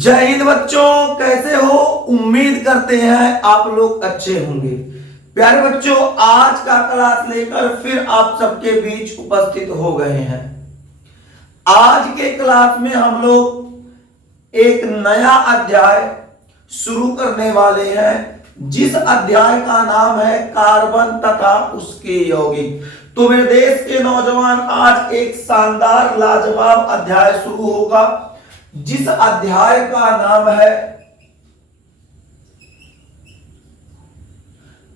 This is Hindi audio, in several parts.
जय हिंद बच्चों, कैसे हो? उम्मीद करते हैं आप लोग अच्छे होंगे। प्यारे बच्चों, आज का क्लास लेकर फिर आप सबके बीच उपस्थित हो गए हैं। आज के क्लास में हम लोग एक नया अध्याय शुरू करने वाले हैं, जिस अध्याय का नाम है कार्बन तथा उसके यौगिक। तो मेरे देश के नौजवान, आज एक शानदार लाजवाब अध्याय शुरू होगा, जिस अध्याय का नाम है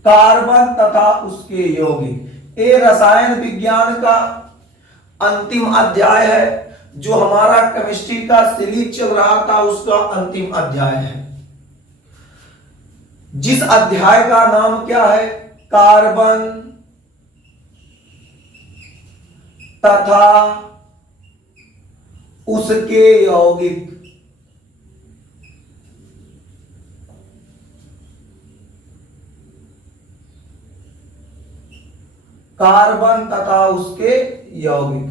कार्बन तथा उसके यौगिक। ये रसायन विज्ञान का अंतिम अध्याय है, जो हमारा केमिस्ट्री का सीरीज चल रहा था उसका अंतिम अध्याय है। जिस अध्याय का नाम क्या है? कार्बन तथा उसके यौगिक। कार्बन तथा उसके यौगिक।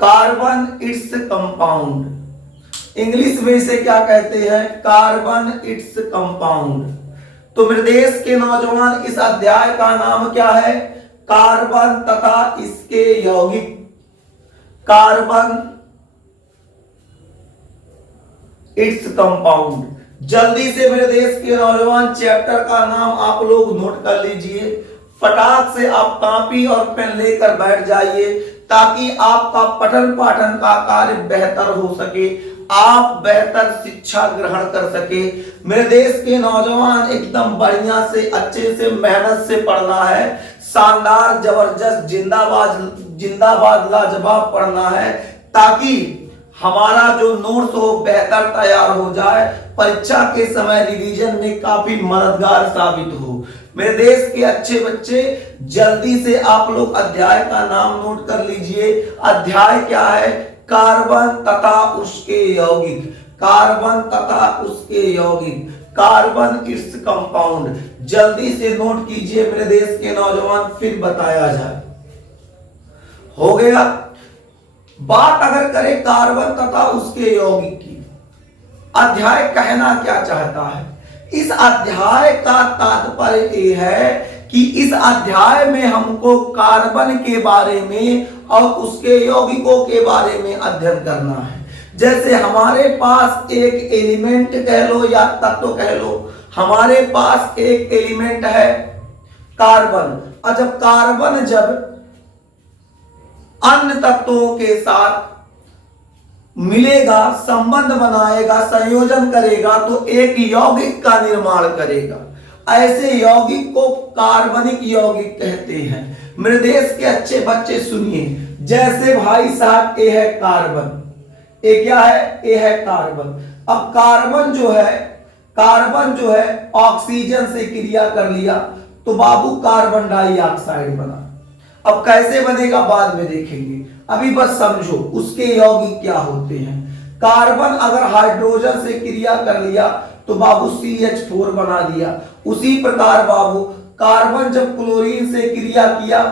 Carbon its compound. इंग्लिश में इसे क्या कहते हैं? Carbon its compound. तो मेरे देश के नौजवान, इस अध्याय का नाम क्या है? कार्बन तथा इसके यौगिक। Carbon its compound. जल्दी से मेरे देश के नौजवान, चैप्टर का नाम आप लोग नोट कर लीजिए। फटाक से आप कॉपी और पेन लेकर बैठ जाइए, ताकि आपका पठन पाठन का कार्य बेहतर हो सके, आप बेहतर शिक्षा ग्रहण कर सके। मेरे देश के नौजवान, एकदम बढ़िया से अच्छे से मेहनत से पढ़ना है। शानदार, जबरदस्त, जिंदाबाद जिंदाबाद लाजवाब पढ़ना है, ताकि हमारा जो नोट्स हो बेहतर तैयार हो जाए, परीक्षा के समय रिवीजन में काफी मददगार साबित हो। मेरे देश के अच्छे बच्चे, जल्दी से आप लोग अध्याय का नाम नोट कर लीजिए। अध्याय क्या है? कार्बन तथा उसके यौगिक। कार्बन तथा उसके यौगिक। Carbon its compound. जल्दी से नोट कीजिए मेरे देश के नौजवान, फिर बताया जाए। हो गया? बात अगर करें कार्बन तथा उसके यौगिक की, अध्याय कहना क्या चाहता है? इस अध्याय का तात्पर्य यह है कि इस अध्याय में हमको कार्बन के बारे में और उसके यौगिकों के बारे में अध्ययन करना है। जैसे हमारे पास एक एलिमेंट कह लो या तत्व कह लो, हमारे पास एक एलिमेंट है कार्बन, और जब कार्बन जब अन्य तत्वों के साथ मिलेगा, संबंध बनाएगा, संयोजन करेगा, तो एक यौगिक का निर्माण करेगा। ऐसे यौगिक को कार्बनिक यौगिक कहते हैं। मेरे देश के अच्छे बच्चे सुनिए, जैसे भाई साहब ये है कार्बन, ये क्या है? ये है कार्बन। अब कार्बन जो है ऑक्सीजन से क्रिया कर लिया, तो बाबू कार्बन डाइऑक्साइड बना। अब कैसे बनेगा बाद में देखेंगे, अभी बस समझो उसके यौगिक क्या होते हैं। कार्बन अगर हाइड्रोजन से क्रिया कर लिया, तो बाबू CH4 बना दिया। उसी प्रकार बाबू कार्बन जब क्लोरीन से क्रिया किया,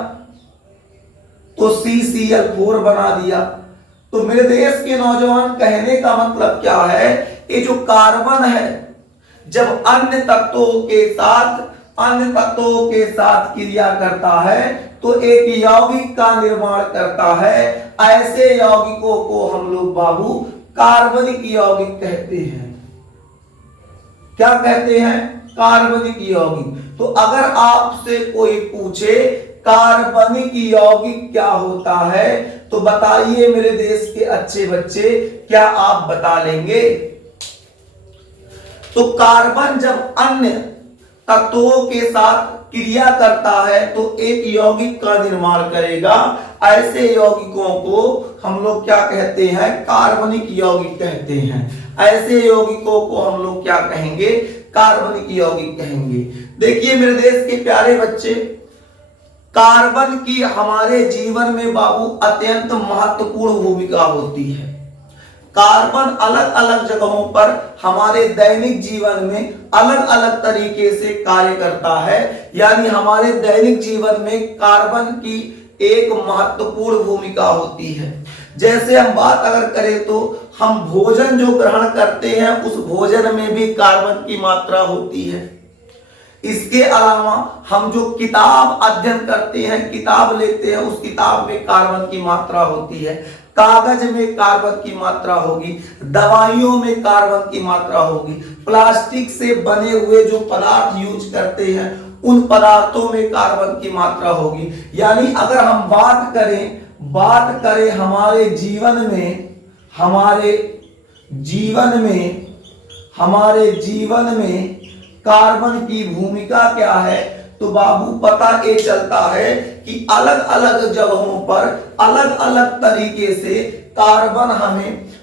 तो CCl4 बना दिया। तो मेरे देश के नौजवान, कहने का मतलब क्या है? ये जो कार्बन है, जब अन्य तत्वों के साथ क्रिया करता है, तो एक यौगिक का निर्माण करता है। ऐसे यौगिकों को हम लोग बाबू कार्बनिक यौगिक कहते हैं। क्या कहते हैं? कार्बनिक यौगिक। तो अगर आपसे कोई पूछे कार्बनिक यौगिक क्या होता है, तो बताइए मेरे देश के अच्छे बच्चे, क्या आप बता लेंगे? तो कार्बन जब अन्य तत्वों के साथ क्रिया करता है, तो एक यौगिक का निर्माण करेगा। ऐसे यौगिकों को हम लोग क्या कहते हैं? कार्बनिक यौगिक कहते हैं। ऐसे यौगिकों को हम लोग क्या कहेंगे? कार्बनिक यौगिक कहेंगे। देखिए मेरे देश के प्यारे बच्चे, कार्बन की हमारे जीवन में बाबू अत्यंत महत्वपूर्ण भूमिका होती है। कार्बन अलग अलग जगहों पर हमारे दैनिक जीवन में अलग अलग तरीके से कार्य करता है। यानी हमारे दैनिक जीवन में कार्बन की एक महत्वपूर्ण भूमिका होती है। जैसे हम बात अगर करें तो हम भोजन जो ग्रहण करते हैं उस भोजन में भी कार्बन की मात्रा होती है। इसके अलावा हम जो किताब अध्ययन करते हैं, किताब लेते हैं, उस किताब में कार्बन की मात्रा होती है। कागज में कार्बन की मात्रा होगी, दवाइयों में कार्बन की मात्रा होगी, प्लास्टिक से बने हुए जो पदार्थ यूज करते हैं उन पदार्थों में कार्बन की मात्रा होगी। यानी अगर हम बात करें हमारे जीवन में कार्बन की भूमिका क्या है, तो बाबू पता ये चलता है कि अलग अलग जगहों पर अलग अलग तरीके से कार्बन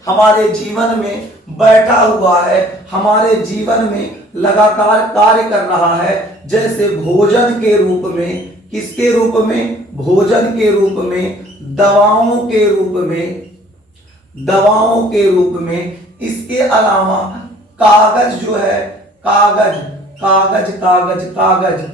हमारे जीवन में बैठा हुआ है, हमारे जीवन में लगातार कार्य कर रहा है। जैसे भोजन के रूप में, किसके रूप में? भोजन के रूप में, दवाओं के रूप में। इसके अलावा कागज जो है,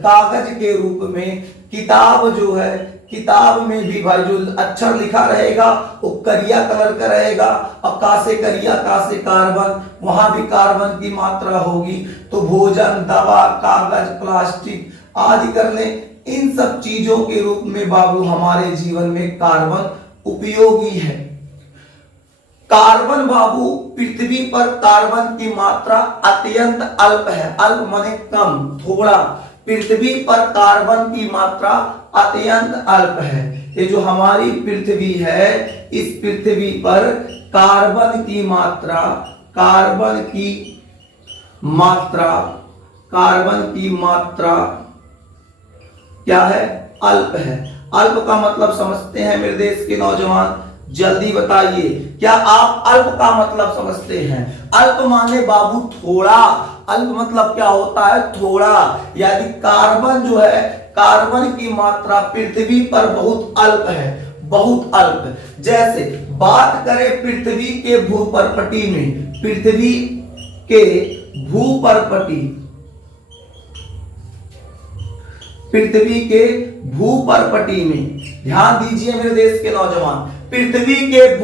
कागज के रूप में, किताब जो है, किताब में भी भाई जो अक्षर लिखा रहेगा वो करिया कलर का रहेगा, और कासे करिया कासे कार्बन, वहां भी कार्बन की मात्रा होगी। तो भोजन, दवा, कागज, प्लास्टिक आदि कर ले, इन सब चीजों के रूप में बाबू हमारे जीवन में कार्बन उपयोगी है। कार्बन बाबू, पृथ्वी पर कार्बन की मात्रा अत्यंत अल्प है। अल्प माने कम, थोड़ा। पृथ्वी पर कार्बन की मात्रा अत्यंत अल्प है। ये जो हमारी पृथ्वी है, इस पृथ्वी पर कार्बन की मात्रा क्या है? अल्प है। अल्प का मतलब समझते हैं मेरे देश के नौजवान? जल्दी बताइए, क्या आप अल्प का मतलब समझते हैं? अल्प माने बाबू थोड़ा। अल्प मतलब क्या होता है? थोड़ा। यानी कार्बन जो है, कार्बन की मात्रा पृथ्वी पर बहुत अल्प है, बहुत अल्प। जैसे बात करें पृथ्वी के भूपर्पटी में, पृथ्वी के भूपर्पटी में ध्यान दीजिए मेरे देश के नौजवान, पृथ्वी के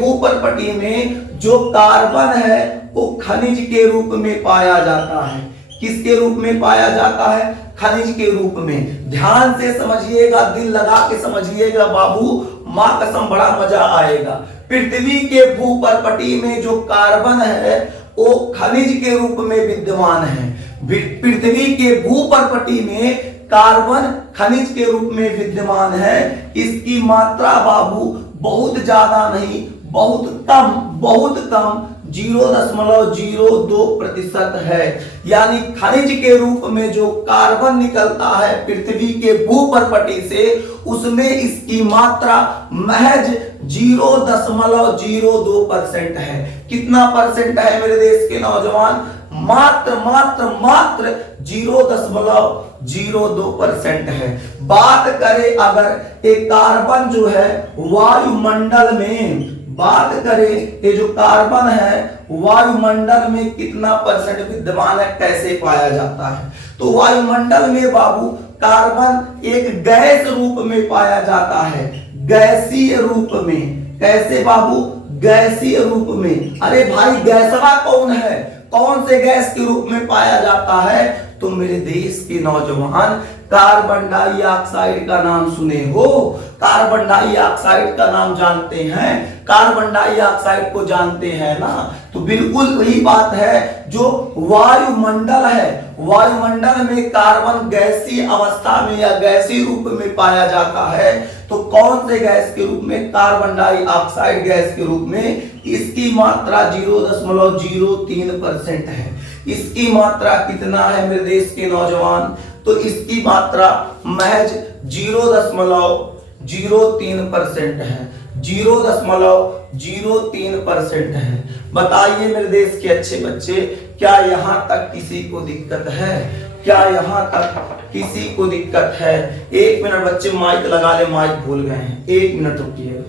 भूपर्पटी में जो कार्बन है वो खनिज के रूप में पाया जाता है। किसके रूप में पाया जाता है? खनिज के रूप में। ध्यान से समझिएगा, दिल लगा के समझिएगा बाबू, मां कसम बड़ा मजा आएगा। पृथ्वी के भूपर्पटी में जो कार्बन है वो खनिज के रूप में विद्यमान है। पृथ्वी के भूपर्पटी में कार्बन खनिज के रूप में विद्यमान है। इसकी मात्रा बाबू बहुत ज्यादा नहीं, बहुत कम 0.02% है। यानी खनिज के रूप में जो कार्बन निकलता है पृथ्वी के भूपर्पटी से, उसमें इसकी मात्रा महज 0.02% है। कितना परसेंट है मेरे देश के नौजवान? मात्र 0.02% है। बात करें अगर एक कार्बन जो है वायुमंडल में, बात करें ये जो कार्बन है वायुमंडल में कितना परसेंट विद्यमान है, कैसे पाया जाता है? तो वायुमंडल में बाबू कार्बन एक गैस रूप में पाया जाता है, गैसीय रूप में। कैसे बाबू? गैसीय रूप में। अरे भाई गैसवा कौन है? कौन से गैस के रूप में पाया जाता है? तो मेरे देश के नौजवान कार्बन डाइऑक्साइड का नाम सुने हो? कार्बन डाइऑक्साइड का नाम जानते हैं? कार्बन डाइऑक्साइड को जानते हैं ना? तो बिल्कुल वही बात है जो वायुमंडल है। वायुमंडल में कार्बन गैसीय अवस्था में या गैसीय रूप में पाया जाता है। तो कौन से गैस के रूप में? कार्बन डाइऑक्साइड गैस के रूप में। इसकी मात्रा 0.03% है। इसकी मात्रा कितना है मेरे देश के नौजवान? तो इसकी मात्रा महज 0.03% है। 0.03% है। बताइए मेरे देश के अच्छे बच्चे, क्या यहां तक किसी को दिक्कत है? क्या यहां तक किसी को दिक्कत है? 1 मिनट बच्चे माइक लगा ले, माइक भूल गए हैं, 1 मिनट रुकिएगा।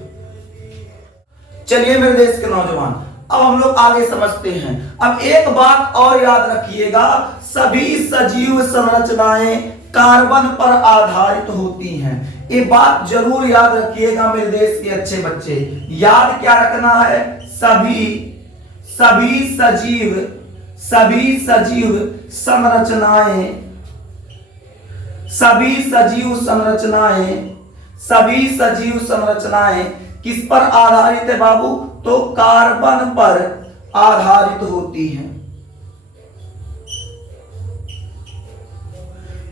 चलिए मेरे देश के नौजवान, अब हम लोग आगे समझते हैं। अब एक बात और याद रखिएगा, सभी सजीव संरचनाएं कार्बन पर आधारित होती हैं। ये बात जरूर याद रखिएगा मेरे देश के अच्छे बच्चे। याद क्या रखना है? सभी सजीव संरचनाएं किस पर आधारित है बाबू? तो कार्बन पर आधारित होती हैं।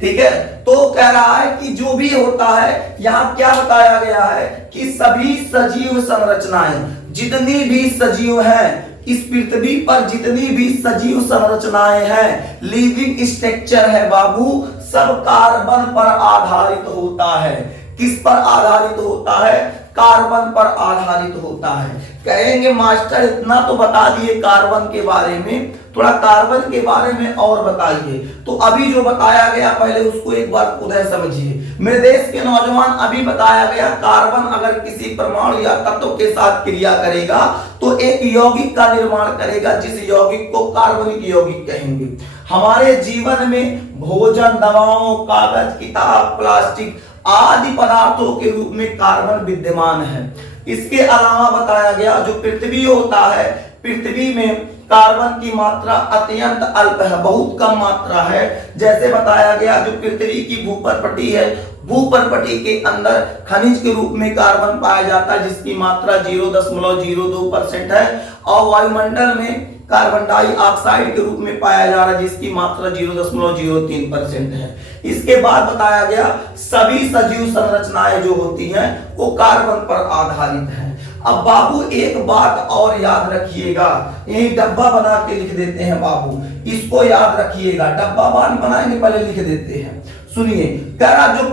ठीक है, तो कह रहा है कि जो भी होता है, यहां क्या बताया गया है कि सभी सजीव संरचनाएं, जितनी भी सजीव हैं इस पृथ्वी पर, जितनी भी सजीव संरचनाएं हैं, लिविंग स्ट्रक्चर है बाबू, सब कार्बन पर आधारित होता है। किस पर आधारित होता है? कार्बन पर आधारित होता है। कहेंगे मास्टर इतना तो बता दिए कार्बन के बारे में, थोड़ा कार्बन के बारे में और बताइए। तो अभी जो बताया गया पहले उसको एक बार खुद समझिए मेरे देश के नौजवान। अभी बताया गया कार्बन अगर किसी परमाणु या तत्व के साथ क्रिया करेगा तो एक यौगिक का निर्माण करेगा, जिस यौगिक को कार्बनिक यौगिक कहेंगे। हमारे जीवन में भोजन, दवाओं, कागज, किताब, प्लास्टिक आदि पदार्थों के रूप में कार्बन विद्यमान है। इसके अलावा बताया गया जो पृथ्वी होता है, पृथ्वी में कार्बन की मात्रा अत्यंत अल्प है, बहुत कम मात्रा है। जैसे बताया गया जो पृथ्वी की भूपरपटी है, भूपरपटी के अंदर खनिज के रूप में कार्बन पाया जाता है, जिसकी मात्रा 0.02% है। और वायुमंडल में कार्बन डाइऑक्साइड के रूप में पाया जा रहा है, जिसकी मात्रा 0.03% है। इसके बाद बताया गया सभी सजीव संरचनाएं जो होती हैं वो कार्बन पर आधारित हैं। अब बाबू एक बात और याद रखिएगा, यही डब्बा बना के लिख देते हैं बाबू, इसको याद रखिएगा। डब्बा बनाएंगे पहले लिख देते हैं। सुनिए, कह रहा जो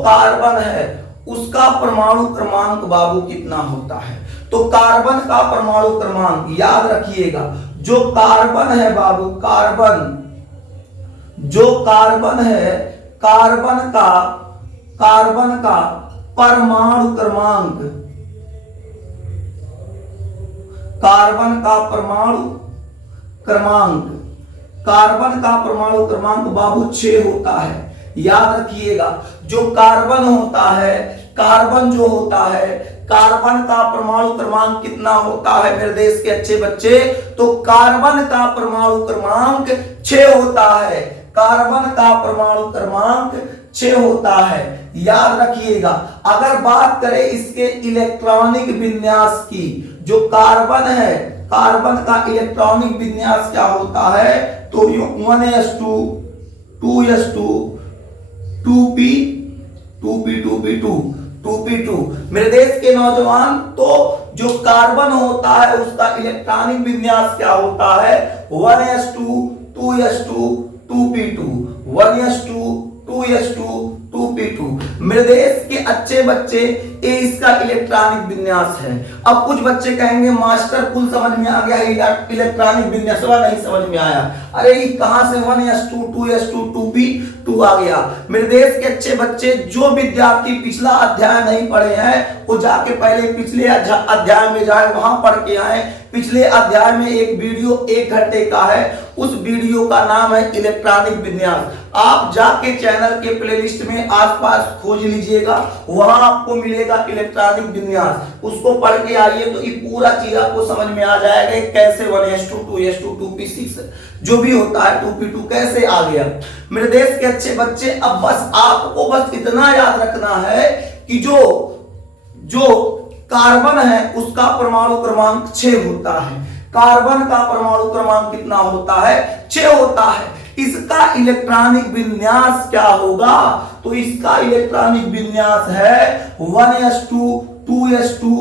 कार्बन है उसका परमाणु क्रमांक बाबू कितना होता है? तो कार्बन का परमाणु क्रमांक याद रखिएगा, जो कार्बन है बाबू, जो कार्बन है, कार्बन का परमाणु क्रमांक, कार्बन का परमाणु क्रमांक बाबू 6 होता है। याद रखिएगा जो कार्बन होता है, कार्बन जो होता है, कार्बन का परमाणु क्रमांक कितना होता है मेरे देश के अच्छे बच्चे? तो कार्बन का परमाणु क्रमांक 6 होता है। कार्बन का परमाणु क्रमांक 6 होता है, याद रखिएगा। अगर बात करें इसके इलेक्ट्रॉनिक विन्यास की, जो कार्बन है, कार्बन का इलेक्ट्रॉनिक विन्यास क्या होता है? तो 1s2 2s2 2p 2p2 मेरे देश के नौजवान, तो जो कार्बन होता है उसका इलेक्ट्रॉनिक विन्यास क्या होता है? 1s2 2s2 2p2 1s2 2s2 2p2। मेरे देश के अच्छे बच्चे ये इसका इलेक्ट्रॉनिक विन्यास है। अब कुछ बच्चे कहेंगे मास्टर कुल समझ में आ गया, इलेक्ट्रॉनिक विन्यास नहीं समझ में आया। अरे ये कहां से 1s2 2s2 2p2 आ गया? मेरे देश के अच्छे बच्चे, जो विद्यार्थी पिछला अध्याय नहीं पढ़े हैं वो जाके पहले पिछले अध्याय में जाए, वहां पढ़ के आए। पिछले अध्याय में एक वीडियो 1 घंटे का है, उस वीडियो का नाम है इलेक्ट्रॉनिक विन्यास। आप जाके चैनल के प्लेलिस्ट में आसपास खोज लीजिएगा, वहां आपको मिलेगा इलेक्ट्रॉनिक विन्यास। उसको पढ़ के आइए तो ये पूरा चीज आपको समझ में आ जाएगा कैसे 1s2 2s2 2p6 जो भी होता है 2p2 कैसे आ गया। मेरे देश के अच्छे बच्चे, अब बस आपको बस इतना याद रखना है कि जो कार्बन है उसका परमाणु क्रमांक 6 होता है। कार्बन का परमाणु क्रमांक कितना होता है? 6 होता है। इसका इलेक्ट्रॉनिक विन्यास क्या होगा? तो इसका इलेक्ट्रॉनिक विन्यास है 1s2 2s2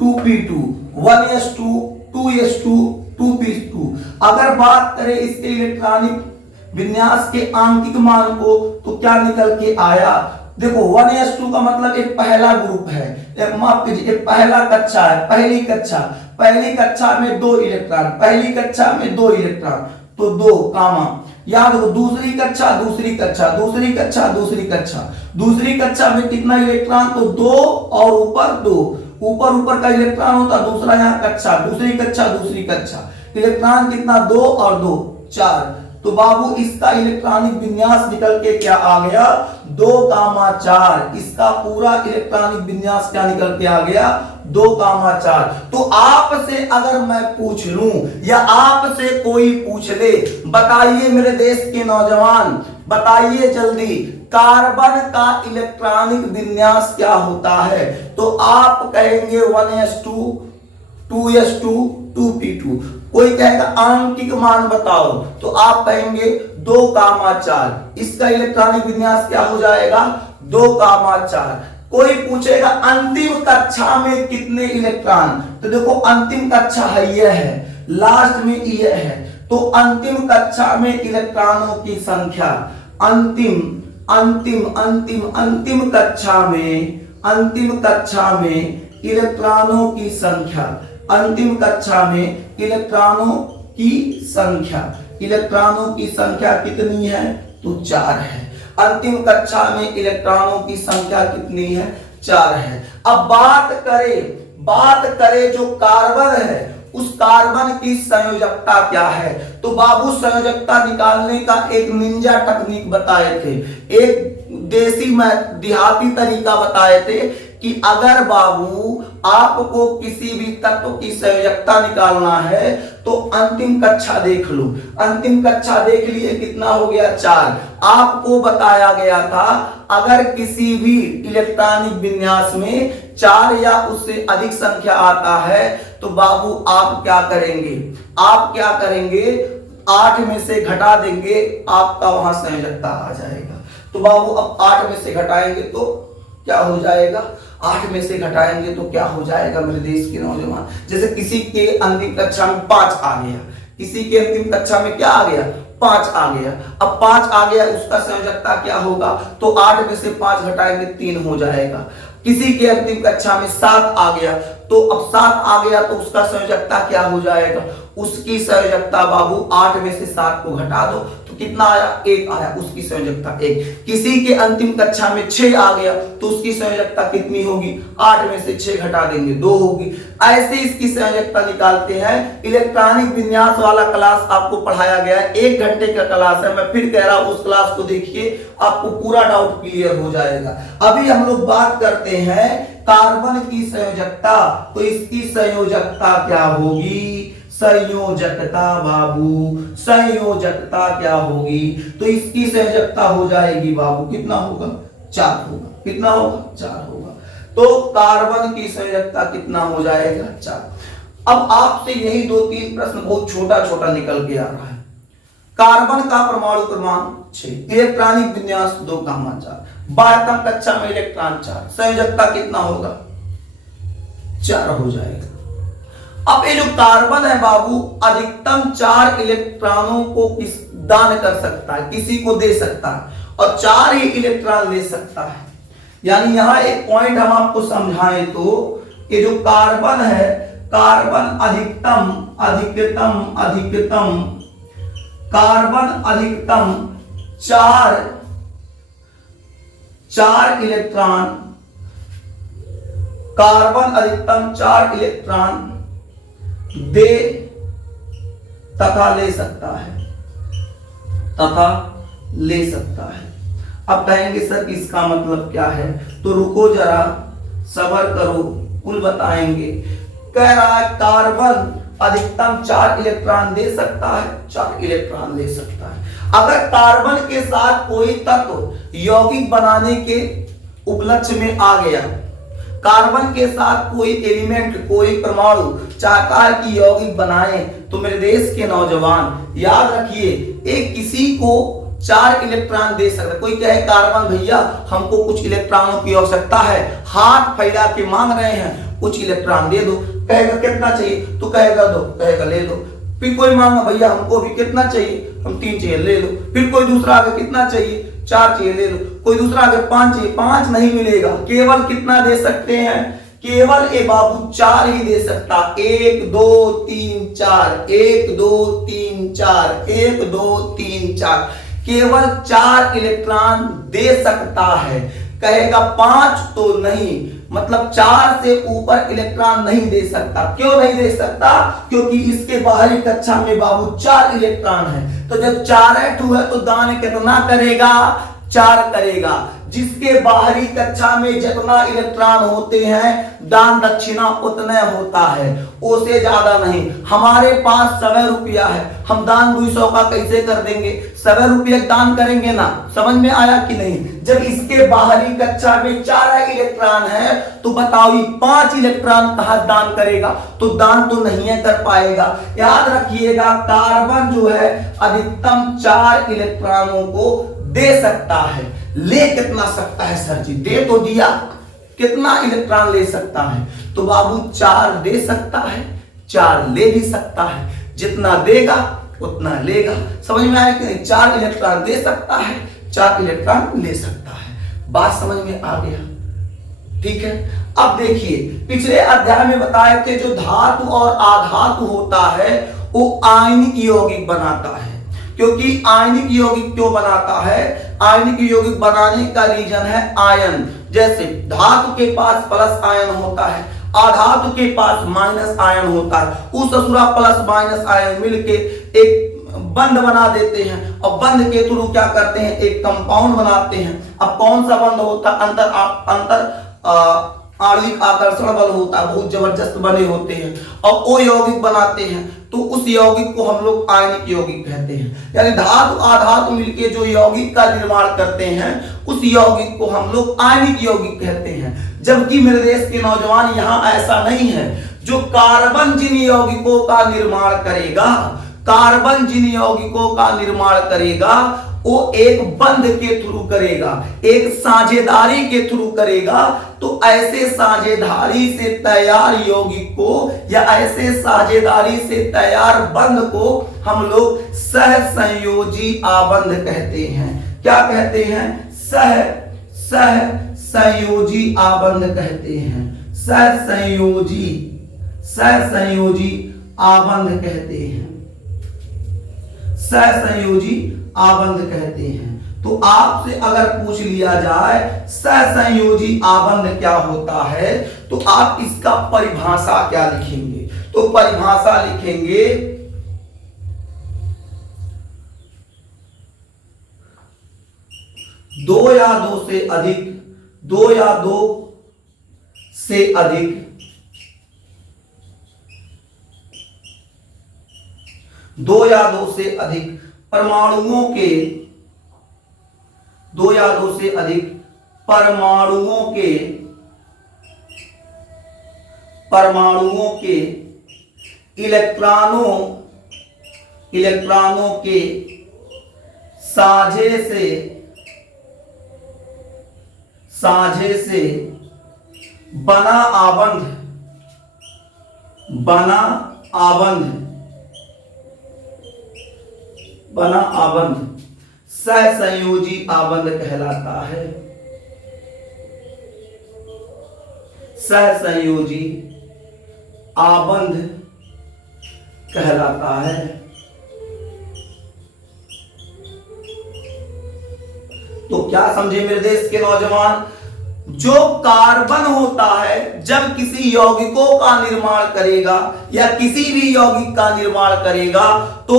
2p2 1s2 2s2 2p2। अगर बात करें इसके इलेक्ट्रॉनिक विन्यास के आंकिक मान को तो क्या निकल के आया? देखो 1s2 का मतलब एक पहला ग्रुप है, एक माफ कीजिए एक पहला कक्षा है, पहली कक्षा में 2 इलेक्ट्रॉन, पहली कक्षा में 2 इलेक्ट्रॉन तो 2 कामा। याद हो दूसरी कक्षा दूसरी कक्षा में कितना इलेक्ट्रॉन? तो 2 और ऊपर 2, ऊपर का इलेक्ट्रॉन होता दूसरा, यहाँ कक्षा, दूसरी कक्षा इलेक्ट्रॉन कितना? 2 और 2 4, तो बाबू इसका इलेक्ट्रॉनिक विन्यास निकल के क्या आ गया 2,4। इसका पूरा इलेक्ट्रॉनिक विन्यास क्या निकल के आ गया 2,4। तो आपसे अगर मैं पूछ लूं या आपसे कोई पूछ ले, बताइए मेरे देश के नौजवान, बताइए जल्दी, कार्बन का इलेक्ट्रॉनिक विन्यास क्या होता है? तो आप कहेंगे 1s2 2s2 2p2। कोई कहेगा आंकिक मान बताओ, तो आप कहेंगे 2,4। इसका इलेक्ट्रॉनिक विन्यास क्या हो जाएगा 2,4। कोई पूछेगा अंतिम कक्षा में कितने इलेक्ट्रॉन, तो देखो अंतिम कक्षा है यह है, लास्ट में यह है, तो अंतिम कक्षा में इलेक्ट्रॉनों की संख्या, अंतिम कक्षा में इलेक्ट्रॉनों की संख्या, अंतिम कक्षा में इलेक्ट्रॉनों की संख्या कितनी है? तो 4 है। अंतिम कक्षा में इलेक्ट्रॉनों की संख्या कितनी है? 4 है। अब बात करें जो कार्बन है, उस कार्बन की संयोजकता क्या है? तो बाबू संयोजकता निकालने का एक निंजा टेक्निक बताए थे, एक देहाती तरीका बताए थे कि अगर बाबू आपको किसी भी तत्व की संयोजकता निकालना है तो अंतिम कक्षा देख लो। अंतिम कक्षा देख लिए, कितना हो गया 4। आपको बताया गया था अगर किसी भी इलेक्ट्रॉनिक विन्यास में 4 या उससे अधिक संख्या आता है तो बाबू आप क्या करेंगे 8 में से घटा देंगे, आपका वहां संयोजकता आ जाएगा। तो बाबू अब 8 में से घटाएंगे तो क्या हो जाएगा? 8 में से घटाएंगे तो क्या हो जाएगा मेरे देश के नौजवान? जैसे किसी के अंतिम कक्षा में 5 आ गया, किसी के अंतिम कक्षा में क्या आ गया 5 आ गया। अब 5 आ गया, उसका संयोजकता क्या होगा? तो 8 में से 5 घटाएंगे 3 हो जाएगा। किसी के अंतिम कक्षा में 7 आ गया, तो अब 7 आ गया तो उसका संयोजकता क्या हो जाएगा? उसकी संयोजकता बाबू 8 में से 7 को घटा दो तो कितना आया? 1 आया, उसकी संयोजकता 1। किसी के अंतिम कक्षा में 6 आ गया तो उसकी संयोजकता कितनी होगी? 8 में से 6 घटा देंगे 2 होगी। ऐसे इसकी संयोजकता निकालते हैं। इलेक्ट्रॉनिक विन्यास वाला क्लास आपको पढ़ाया गया है, 1 घंटे का क्लास है। मैं फिर कह रहा हूं उस क्लास को देखिए, आपको पूरा डाउट क्लियर हो जाएगा। अभी हम लोग बात करते हैं कार्बन की संयोजकता, तो इसकी संयोजकता क्या होगी? संयोजकता बाबू, संयोजकता क्या होगी? तो इसकी संयोजकता हो जाएगी बाबू, कितना होगा? 4 होगा। कितना होगा? 4 होगा। तो कार्बन की संयोजकता कितना हो जाएगा? 4। अब आपसे यही 2-3 प्रश्न बहुत छोटा छोटा निकल के आ रहा है। कार्बन का परमाणु क्रमांक 6, इलेक्ट्रॉनिक विन्यास 2,4, 12वीं कक्षा में इलेक्ट्रॉन 4, संयोजकता कितना होगा? 4 हो जाएगा। अब ये जो कार्बन है बाबू अधिकतम 4 इलेक्ट्रॉनों को दान कर सकता है, किसी को दे सकता है, और 4 ही इलेक्ट्रॉन ले सकता है। यानी यहां एक पॉइंट हम आपको समझाएं तो ये जो कार्बन है, कार्बन अधिकतम कार्बन अधिकतम 4 इलेक्ट्रॉन, कार्बन अधिकतम 4 इलेक्ट्रॉन दे तथा ले सकता है। अब कहेंगे सर इसका मतलब क्या है? तो रुको जरा, सब्र करो, कुल बताएंगे। कह रहा है कार्बन अधिकतम 4 इलेक्ट्रॉन दे सकता है, 4 इलेक्ट्रॉन ले सकता है। अगर कार्बन के साथ कोई तत्व यौगिक बनाने के उपलक्ष्य में आ गया, कार्बन के साथ कोई एलिमेंट, कोई परमाणु चाहता है कि यौगिक बनाए, तो मेरे देश के नौजवान याद रखिए, एक किसी को 4 इलेक्ट्रॉन दे सकता है। कोई कहे कार्बन भैया हमको कुछ इलेक्ट्रॉनों की आवश्यकता है, हाथ फैला के मांग रहे हैं, कुछ इलेक्ट्रॉन दे दो। कहेगा कितना चाहिए? तो कहेगा दो, कहेगा ले दो। फिर कोई मांगा भैया हमको भी कितना चाहिए? हम 3 चाहिए, ले लो। फिर कोई दूसरा आगे कितना चाहिए? 4 चाहिए, ले लो। कोई दूसरा आगे 5 चाहिए, 5 नहीं मिलेगा। केवल कितना दे सकते हैं? केवल ए बाबू 4 ही दे सकता। 1 2 3 4, 1 2 3 4, 1 2 3 4, केवल 4 इलेक्ट्रॉन दे सकता है। कहेगा 5 तो नहीं, मतलब 4 से ऊपर इलेक्ट्रॉन नहीं दे सकता। क्यों नहीं दे सकता? क्योंकि इसके बाहरी कक्षा में बाबू 4 इलेक्ट्रॉन है। तो जब 4s2 है तो दान कितना करेगा? 4 करेगा। जिसके बाहरी कक्षा में जितना इलेक्ट्रॉन होते हैं दान दक्षिणा उतना होता है, उससे ज्यादा नहीं। हमारे पास 100 रुपया है, हम दान 200 का कैसे कर देंगे? 100 रुपये दान करेंगे ना। समझ में आया कि नहीं? जब इसके बाहरी कक्षा में 4 इलेक्ट्रॉन है तो बताओ ये 5 इलेक्ट्रॉन कहां दान करेगा? तो दान तो नहीं है कर पाएगा। याद रखिएगा कार्बन जो है अधिकतम 4 इलेक्ट्रॉनों को दे सकता है। ले कितना सकता है सर जी? दे तो दिया, कितना इलेक्ट्रॉन ले सकता है? तो बाबू 4 दे सकता है, 4 ले भी सकता है। जितना देगा उतना लेगा। समझ में आया कि नहीं? 4 इलेक्ट्रॉन दे सकता है, 4 इलेक्ट्रॉन ले सकता है। बात समझ में आ गया? ठीक है। अब देखिए पिछले अध्याय में बताए थे जो धातु और आधातु होता है वो आयनिक यौगिक बनाता है। क्योंकि आयनिक यौगिक क्यों बनाता है? आयनिक यौगिक बनाने का रीजन है आयन। जैसे धातु के पास प्लस आयन होता है, आधातु के पास माइनस आयन होता है। उस ससुरा प्लस माइनस आयन मिलके एक बंध बना देते हैं और बंध के थ्रू क्या करते हैं? एक कंपाउंड बनाते हैं। अब कौन सा बंध होता है? अंतर आणविक आकर्षण बल होता है, बहुत जबरदस्त बने होते हैं और वो यौगिक बनाते हैं। तो उस यौगिक को हम लोग आयनिक यौगिक कहते हैं। यानी धातु आधातु मिलके जो यौगिक का निर्माण करते हैं उस यौगिक को हम लोग आयनिक यौगिक कहते हैं। जबकि मेरे देश के नौजवान यहाँ ऐसा नहीं है। जो कार्बन जिन यौगिकों का निर्माण करेगा, कार्बन जिन यौगिकों का निर्माण करेगा वो एक बंध के थ्रू करेगा, एक साझेदारी के थ्रू करेगा। तो ऐसे साझेदारी से तैयार यौगिक को या ऐसे साझेदारी से तैयार बंध को हम लोग सहसंयोजी आबंध कहते हैं। क्या कहते हैं? सहसंयोजी आबंध कहते हैं। सहसंयोजी आबंध कहते हैं। सहसंयोजी आबंध कहते हैं। तो आपसे अगर पूछ लिया जाए सहसंयोजी आबंध क्या होता है तो आप इसका परिभाषा क्या लिखेंगे? तो परिभाषा लिखेंगे दो या दो से अधिक, दो या दो से अधिक दो या दो से अधिक परमाणुओं के, दो या दो से अधिक परमाणुओं के इलेक्ट्रॉनों के साझे से बना आबंध सहसंयोजी आबंध कहलाता है। सहसंयोजी आबंध कहलाता है। तो क्या समझे मेरे देश के नौजवान? जो कार्बन होता है जब किसी यौगिकों का निर्माण करेगा या किसी भी यौगिक का निर्माण करेगा तो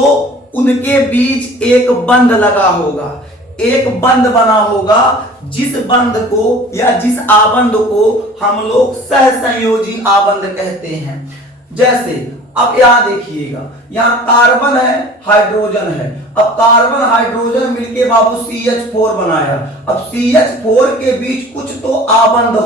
उनके बीच एक बंध लगा होगा, एक बंध बना होगा। जिस बंध को या जिस आबंध को हम लोग सहसंयोजी आबंध कहते हैं। जैसे अब यहां देखिएगा, यहां कार्बन है, हाइड्रोजन है। अब कार्बन हाइड्रोजन मिलके बाबू CH4 बनाया। अब CH4 के बीच कुछ तो आबंध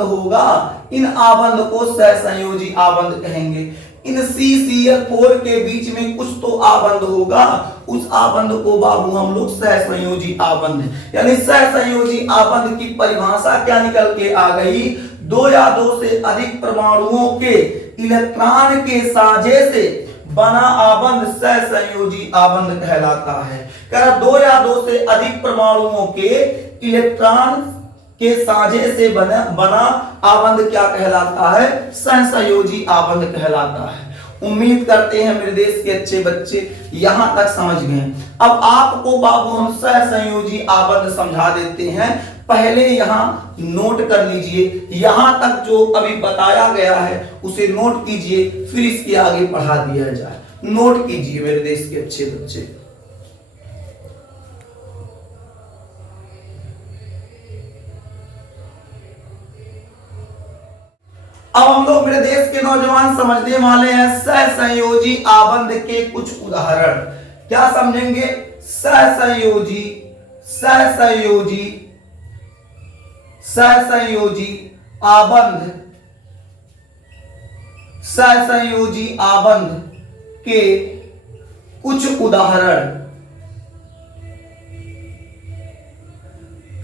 होगा, इन आबंध को सहसंयोजी आबंध कहेंगे। इन CCl4 के बीच में कुछ तो आबंध होगा, उस आबंध को बाबू हम लोग सहसंयोजी आबंध, यानी सहसंयोजी आबंध की परिभाषा क्या निकल के आ गई? दो या दो से अधिक परमाणुओं के इलेक्ट्रॉन के साझे से बना आबंध सहसंयोजी आबंध कहलाता है। कह रहा दो या दो से अधिक परमाणुओं के इलेक्ट्रॉन के साझे से बना आबंध क्या कहलाता है? सहसंयोजी आबंध कहलाता है। उम्मीद करते हैं मेरे देश के अच्छे बच्चे यहां तक समझ गए। अब आपको बाबू हम सहसंयोजी आबद्ध समझा देते हैं, पहले यहां नोट कर लीजिए। यहां तक जो अभी बताया गया है उसे नोट कीजिए, फिर इसके आगे पढ़ा दिया जाए। नोट कीजिए मेरे देश के अच्छे बच्चे। अब हम लोग मेरे देश के नौजवान समझने वाले हैं सहसंयोजी आबंध के कुछ उदाहरण। क्या समझेंगे? सहसंयोजी सहसंयोजी सहसंयोजी आबंध, सहसंयोजी आबंध के कुछ उदाहरण।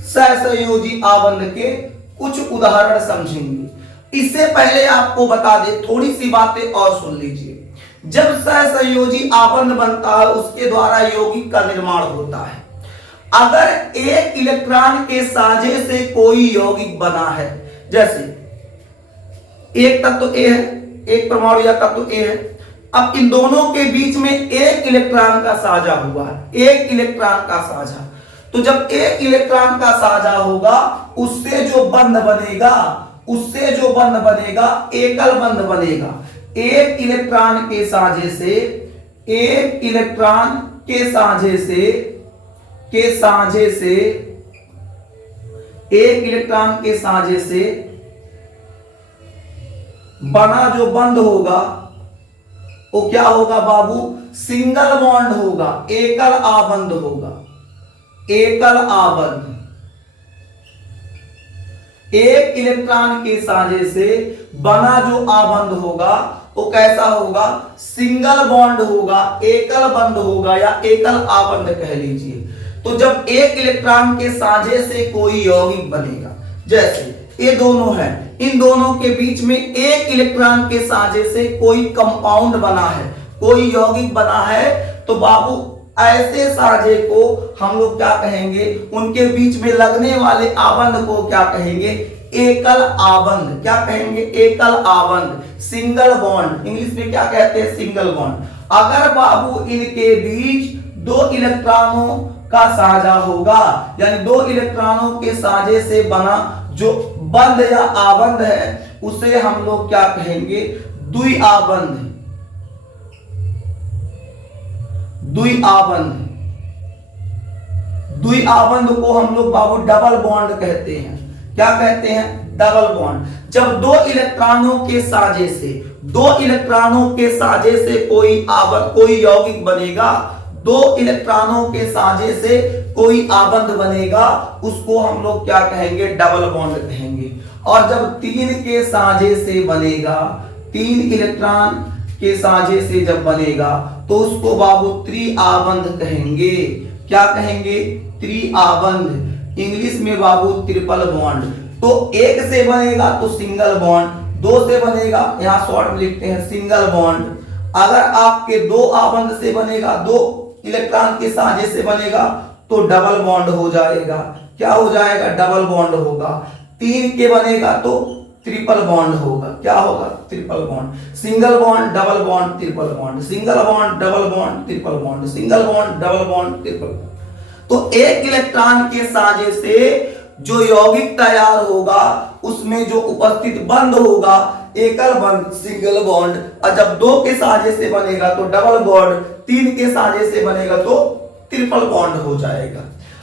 सहसंयोजी आबंध के कुछ उदाहरण समझेंगे। इससे पहले आपको बता दे थोड़ी सी बातें और सुन लीजिए। जब सहसंयोजी आबंध बनता है उसके द्वारा यौगिक का निर्माण होता है। अगर एक इलेक्ट्रॉन के साझे से कोई यौगिक बना है, जैसे एक तत्व ए है, एक परमाणु या तत्व ए है, अब इन दोनों के बीच में एक इलेक्ट्रॉन का साझा हुआ है, एक इलेक्ट्रॉन का साझा। तो जब एक इलेक्ट्रॉन का साझा होगा उससे जो बंध बनेगा, उससे जो बंध बनेगा एकल बंध बनेगा। एक इलेक्ट्रॉन के साझे से, एक इलेक्ट्रॉन के साझे से, एक इलेक्ट्रॉन के साझे से बना जो बंध होगा वो क्या होगा बाबू? सिंगल बॉन्ड होगा, एकल आबंध होगा, एकल आबंध। एक इलेक्ट्रॉन के साझे से बना जो आबंध होगा वो कैसा होगा? सिंगल बॉन्ड होगा, एकल बंध होगा या एकल आबंध कह लीजिए। तो जब एक इलेक्ट्रॉन के साझे से कोई यौगिक बनेगा, जैसे ये दोनों है, इन दोनों के बीच में एक इलेक्ट्रॉन के साझे से कोई कंपाउंड बना है, कोई यौगिक बना है, तो बाबू ऐसे साझे को हम लोग क्या कहेंगे? उनके बीच में लगने वाले आबंध को क्या कहेंगे? एकल आबंध। क्या कहेंगे? एकल आबंध, सिंगल बॉन्ड। इंग्लिश में क्या कहते हैं? Single bond. अगर बाबू इनके बीच दो इलेक्ट्रॉनों का साझा होगा, यानी दो इलेक्ट्रॉनों के साझे से बना जो बंध या आबंध है उसे हम लोग क्या कहेंगे? द्विआबंध, द्विआबंध। द्विआबंध को हम लोग बाबू डबल बॉन्ड कहते हैं। क्या कहते हैं? Double bond. जब दो इलेक्ट्रॉनों के साझे से, दो इलेक्ट्रॉनों के साझे से कोई यौगिक बनेगा, दो इलेक्ट्रॉनों के साझे से कोई आबंध बनेगा, उसको हम लोग क्या कहेंगे? डबल बॉन्ड कहेंगे। और जब तीन के साझे से बनेगा, तीन इलेक्ट्रॉन के साझे से जब बनेगा तो उसको बाबू त्रिआबंध कहेंगे। क्या कहेंगे? त्रिआबंध। इंग्लिश में बाबू ट्रिपल बॉन्ड। तो एक से बनेगा तो सिंगल बॉन्ड, दो से बनेगा, यहां शॉर्ट में लिखते हैं सिंगल बॉन्ड। अगर आपके दो आबंध से बनेगा, दो इलेक्ट्रॉन के साझे से बनेगा तो डबल बॉन्ड हो जाएगा। क्या हो जाएगा? डबल बॉन्ड होगा। तीन के बनेगा तो ट्रिपल बॉन्ड होगा। क्या होगा? Triple bond. Single bond, double bond, triple bond, single bond, double bond, triple bond, single bond, double bond, triple bond. तो एक इलेक्ट्रॉन के साझे से जो यौगिक तैयार होगा उसमें जो उपस्थित बंध होगा एकल बंध, सिंगल बॉन्ड। और जब दो के साझे से बनेगा तो डबल बॉन्ड, तीन के साझे से बनेगा तो ट्रिपल बॉन्ड हो जाएगा।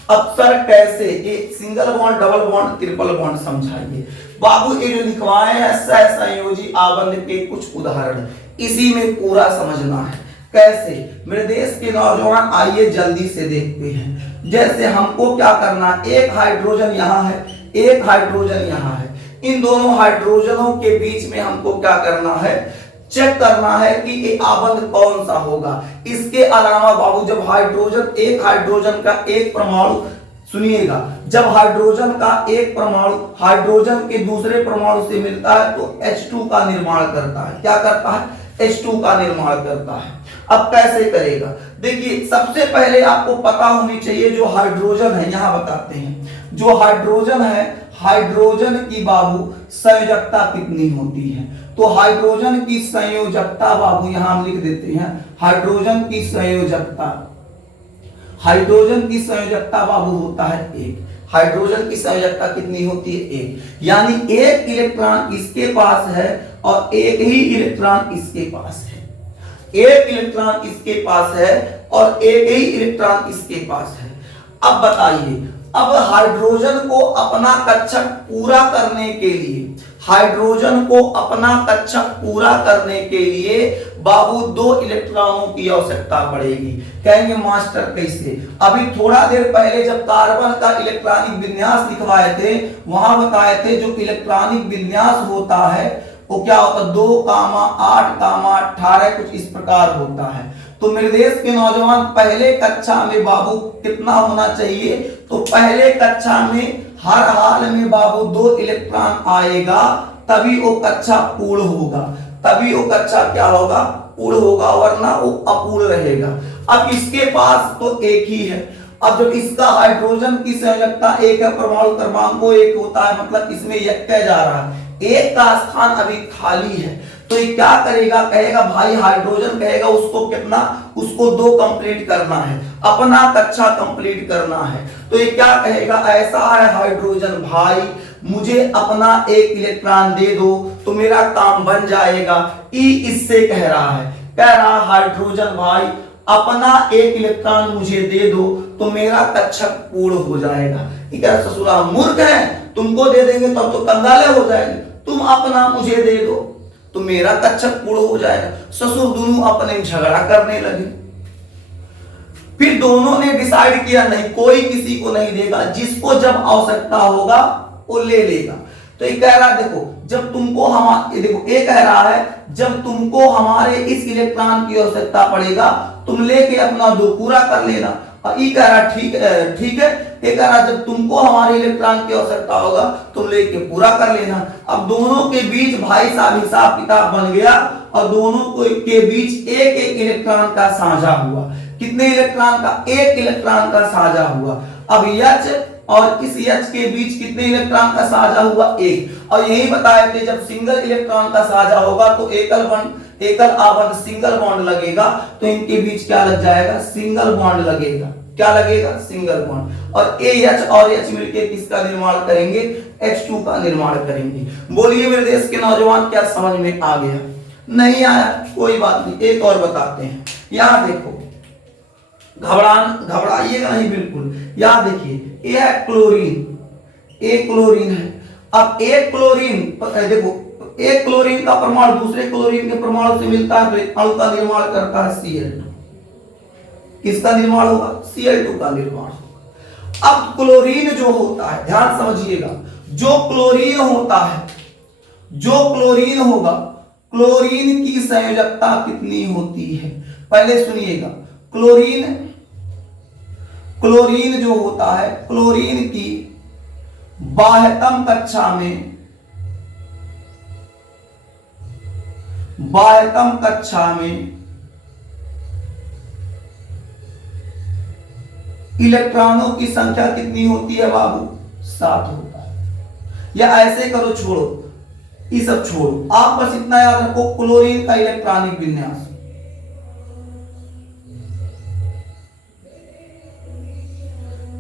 अब सर कैसे? ये single bond, double bond, triple bond समझाइए बाबू। ये जो लिखवाए हैं सहसंयोजी आबंध के कुछ उदाहरण, इसी में पूरा समझना है। कैसे? मेरे देश के नौजवान आइए जल्दी से देखते हैं। जैसे हमको क्या करना, एक हाइड्रोजन यहाँ है, एक हाइड्रोजन यहाँ है, इन दोनों हाइड्रोजनों के बीच में हमको क्या करना है? चेक करना है कि ये आबंध कौन सा होगा। इसके अलावा बाबू जब हाइड्रोजन, एक हाइड्रोजन का एक परमाणु, सुनिएगा, जब हाइड्रोजन का एक परमाणु हाइड्रोजन के दूसरे परमाणु से मिलता है तो H2 का निर्माण करता है। क्या करता है? H2 का निर्माण करता है। अब कैसे करेगा? देखिए, सबसे पहले आपको पता होनी चाहिए जो हाइड्रोजन है, यहां बताते हैं, जो हाइड्रोजन है, हाइड्रोजन की बाबू संयोजकता कितनी होती है? तो हाइड्रोजन की संयोजकता बाबू यहां हम लिख देते हैं, हाइड्रोजन की संयोजकता, हाइड्रोजन की संयोजकता बाबू होता है 1। हाइड्रोजन की संयोजकता कितनी होती है? 1। यानी एक इलेक्ट्रॉन इसके पास है और एक ही इलेक्ट्रॉन इसके पास है, एक इलेक्ट्रॉन इसके पास है और एक ही इलेक्ट्रॉन इसके पास है। अब बताइए, अब हाइड्रोजन को अपना कक्षक पूरा करने के लिए, हाइड्रोजन को अपना कक्षक पूरा करने के लिए बाबू 2 इलेक्ट्रॉनों की आवश्यकता पड़ेगी। कहेंगे मास्टर कैसे? अभी थोड़ा देर पहले जब कार्बन का इलेक्ट्रॉनिक विन्यास लिखवाए थे, वहां बताए थे जो इलेक्ट्रॉनिक विन्यास होता है वो क्या होता है? 2, 8, 18 कुछ इस प्रकार होता है। तो मेरे देश के नौजवान पहले कक्षा में बाबू कितना होना चाहिए? तो पहले कक्षा में हर हाल में बाबू 2 इलेक्ट्रॉन आएगा, तभी वो कक्षा पूर्ण होगा, तभी वो कक्षा क्या होगा? पूर्ण होगा, वरना वो अपूर्ण रहेगा। अब इसके पास तो एक ही है। अब जब इसका हाइड्रोजन की संयोजकता 1 है, परमाणु क्रमांक 1 होता है, मतलब इसमें एक जा रहा है, एक का स्थान अभी खाली है। तो ये क्या करेगा? कहेगा भाई हाइड्रोजन कहेगा उसको कितना? उसको 2 कंप्लीट करना है, अपना कक्षा कंप्लीट करना है। तो ये क्या कहेगा? ऐसा है हाइड्रोजन भाई, मुझे अपना 1 इलेक्ट्रॉन दे दो तो मेरा काम बन जाएगा। ई इससे कह रहा है, कह रहा हाइड्रोजन भाई अपना 1 इलेक्ट्रॉन मुझे दे दो तो मेरा कक्षक पूर्ण हो जाएगा। क्या ससुरा मूर्ख है? तुमको दे देंगे तब तो कंगाले हो जाएंगे, तुम अपना मुझे दे दो तो मेरा कक्षक पूर्ण हो जाएगा। ससुर दोनों अपने झगड़ा करने लगे। फिर दोनों ने डिसाइड किया नहीं, कोई किसी को नहीं देगा, जिसको जब आवश्यकता होगा वो ले लेगा। तो ये कह रहा देखो, जब तुमको देखो ये कह रहा है जब तुमको हमारे इस इलेक्ट्रॉन की आवश्यकता पड़ेगा तुम लेके अपना 2 पूरा कर लेना। और ये कह रहा ठीक है। ये कह रहा जब तुमको हमारे इलेक्ट्रॉन की आवश्यकता होगा तुम लेके पूरा कर लेना। अब दोनों के बीच भाई साहब हिसाब किताब बन गया और दोनों को के बीच एक इलेक्ट्रॉन का साझा हुआ। कितने इलेक्ट्रॉन का? 1 इलेक्ट्रॉन का साझा हुआ। अब H और इस H के बीच कितने इलेक्ट्रॉन का साझा हुआ? 1। और यही बताए थे जब सिंगल इलेक्ट्रॉन का साझा होगा तो एकल आबंध सिंगल बॉन्ड लगेगा, तो इनके बीच क्या लग जाएगा? सिंगल बॉन्ड लगेगा। क्या लगेगा? Single bond. और AH और H मिलकर किसका निर्माण करेंगे? H2 का निर्माण करेंगे। बोलिए मेरे देश के नौजवान, क्या समझ में आ गया? नहीं आया? कोई बात नहीं, एक और बताते हैं। यहां देखो, घबराइएगा नहीं बिल्कुल। यहां देखिए, यह है क्लोरीन, एक क्लोरीन है। अब एक क्लोरीन देखो, एक क्लोरीन का परमाणु दूसरे क्लोरीन के परमाणु से मिलता है तो अणु का निर्माण करता है Cl2। किसका निर्माण होगा? Cl2 का निर्माण होगा। अब क्लोरीन जो होता है, ध्यान समझिएगा, जो क्लोरीन होता है, जो क्लोरीन होगा, क्लोरीन की संयोजकता कितनी होती है? पहले सुनिएगा, क्लोरीन जो होता है, क्लोरीन की बाह्यतम कक्षा में इलेक्ट्रॉनों की संख्या कितनी होती है बाबू? 7 होता है। या ऐसे करो, छोड़ो ये सब छोड़ो, आप बस इतना याद रखो, क्लोरीन का इलेक्ट्रॉनिक विन्यास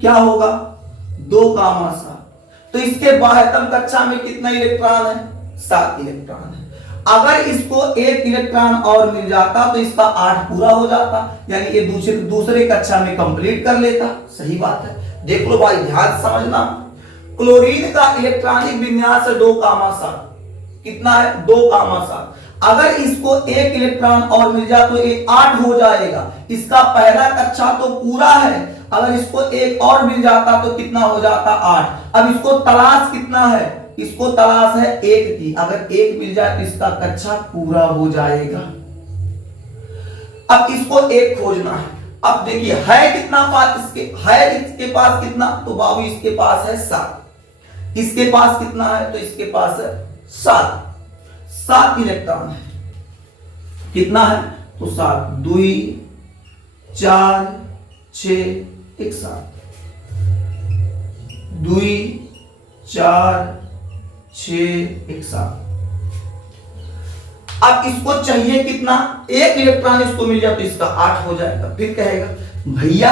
क्या होगा? 2,7। तो इसके बाह्यतम कक्षा में कितना इलेक्ट्रॉन है? 7 इलेक्ट्रॉन है। अगर इसको 1 इलेक्ट्रॉन और मिल जाता तो इसका 8 पूरा हो जाता, यानी ये दूसरे कक्षा में कंप्लीट कर लेता। सही बात है। देख लो भाई, ध्यान समझना, क्लोरीन का इलेक्ट्रॉनिक विन्यास है 2,7। कितना है? 2,7। अगर इसको 1 इलेक्ट्रॉन और मिल जाए तो ये 8 हो जाएगा। इसका पहला कक्षा तो पूरा है, अगर इसको 1 और मिल जाता तो कितना हो जाता? 8। अब इसको तलाश कितना है? इसको तलाश है 1 की, अगर 1 मिल जाए तो इसका कक्षा पूरा हो जाएगा। अब इसको 1 खोजना है। अब देखिए है कितना पास इसके पास कितना? तो बाबू इसके पास है 7। इसके पास कितना है? तो इसके पास है 7 इलेक्ट्रॉन है। कितना है? तो 7 2 4 6 1 7 2 4 6 1 7। अब इसको चाहिए कितना, एक इलेक्ट्रॉन इसको मिल जाए तो इसका 8 हो जाएगा। फिर कहेगा भैया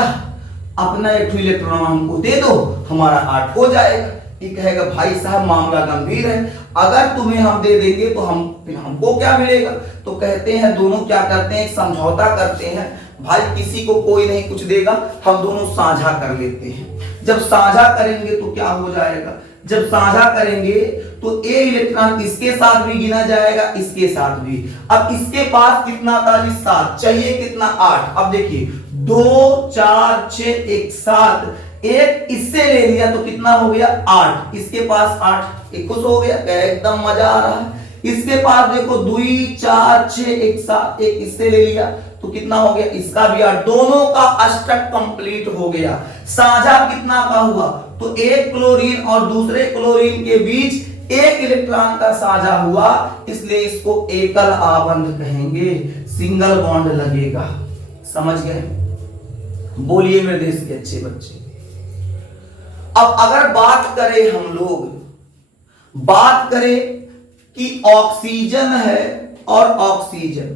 अपना एक इलेक्ट्रॉन हमको दे दो, हमारा 8 हो जाएगा। ये कहेगा भाई साहब मामला गंभीर है, अगर तुम्हें हम दे देंगे तो हमको क्या मिलेगा। तो कहते हैं दोनों क्या करते हैं, एक समझौता करते हैं, भाई किसी को कोई नहीं कुछ देगा, हम दोनों साझा कर लेते हैं। जब साझा करेंगे तो क्या हो जाएगा, जब साझा करेंगे तो ए इलेक्ट्रॉन इसके साथ भी गिना जाएगा, इसके साथ भी। अब इसके पास कितना था जी, 7, चाहिए कितना, 8। अब देखिए 2 4 6 1 7, एक इससे ले लिया तो कितना हो गया 8, इसके पास 8, एक खुश हो गया, एकदम मजा आ रहा है। इसके पास देखो 2 4 6 1 7, एक इससे ले लिया तो कितना हो गया, इसका भी 8, दोनों का अष्टक कंप्लीट हो गया। साझा कितना का हुआ, तो एक क्लोरीन और दूसरे क्लोरीन के बीच एक इलेक्ट्रॉन का साझा हुआ, इसलिए इसको एकल आबंध कहेंगे, सिंगल बॉन्ड लगेगा। समझ गए, बोलिए मेरे देश के अच्छे बच्चे। अब अगर बात करें, हम लोग बात करें कि ऑक्सीजन है और ऑक्सीजन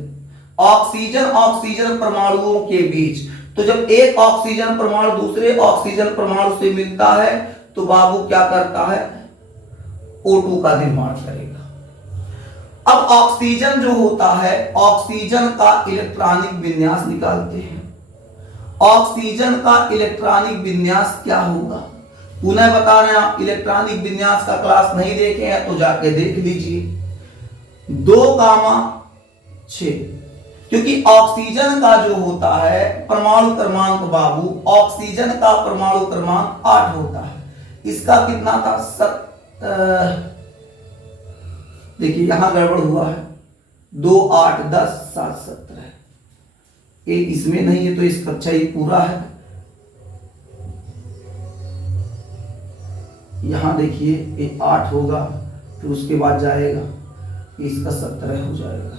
परमाणुओं के बीच, तो जब एक ऑक्सीजन परमाणु दूसरे ऑक्सीजन परमाणु से मिलता है तो बाबू क्या करता है, O2 का निर्माण करेगा। अब ऑक्सीजन जो होता है, ऑक्सीजन का इलेक्ट्रॉनिक विन्यास निकालते हैं। ऑक्सीजन का इलेक्ट्रॉनिक विन्यास क्या होगा, पुनः बता रहे हैं, आप इलेक्ट्रॉनिक विन्यास का क्लास नहीं देखे हैं तो जाके देख लीजिए। 2,6, क्योंकि ऑक्सीजन का जो होता है परमाणु क्रमांक बाबू, ऑक्सीजन का परमाणु क्रमांक 8 होता है, इसका कितना था, देखिए यहां गड़बड़ हुआ है, 2 8 10 7 17, ये इसमें नहीं है तो इसका अच्छा ही पूरा है। यहां देखिए ये 8 होगा, फिर उसके बाद जाएगा इसका 17 हो जाएगा।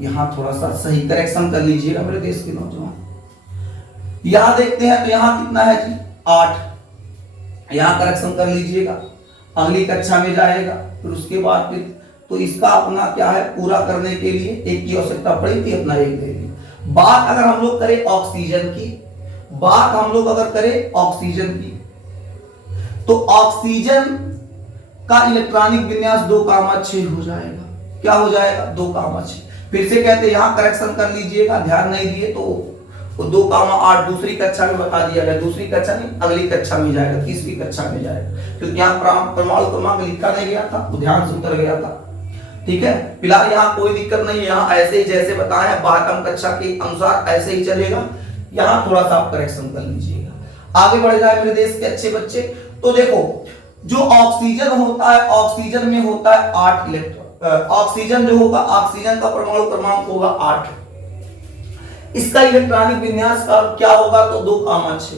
यहां थोड़ा सा सही करेक्शन कर लीजिएगा मेरे देश के नौजवान। यहां देखते हैं तो यहां कितना है जी, 8, यहां करेक्शन कर लीजिएगा, अगली कक्षा में जाएगा। फिर उसके बाद फिर तो इसका अपना क्या है, पूरा करने के लिए एक की आवश्यकता पड़ी थी, अपना एक दे दिया। बात अगर हम लोग करें ऑक्सीजन की, बात हम लोग अगर करें ऑक्सीजन की, तो ऑक्सीजन का इलेक्ट्रॉनिक विन्यास 2,6 हो जाएगा। क्या हो जाएगा, 2,6। फिर से कहते हैं यहां करेक्शन कर लीजिएगा, ध्यान नहीं दिए तो 2,8 दूसरी कक्षा में बता दिया गया, दूसरी कक्षा नहीं अगली कक्षा में जाएगा, तीसरी कक्षा में जाएगा, क्योंकि यहाँ परमाणु क्रमांक लिखा नहीं गया था, वो ध्यान से उतर गया था। ठीक है, फिलहाल यहाँ कोई दिक्कत नहीं है, यहाँ ऐसे ही जैसे बताया 12वीं कक्षा के अनुसार ऐसे ही चलेगा, यहाँ थोड़ा सा आप करेक्शन कर लीजिएगा। आगे बढ़ जाए मेरे देश के अच्छे बच्चे। तो देखो जो ऑक्सीजन होता है, ऑक्सीजन में होता है 8 इलेक्ट्रॉन, ऑक्सीजन जो होगा, ऑक्सीजन का परमाणु क्रमांक होगा 8, इसका इलेक्ट्रॉनिक विन्यास का क्या होगा, तो 2,6।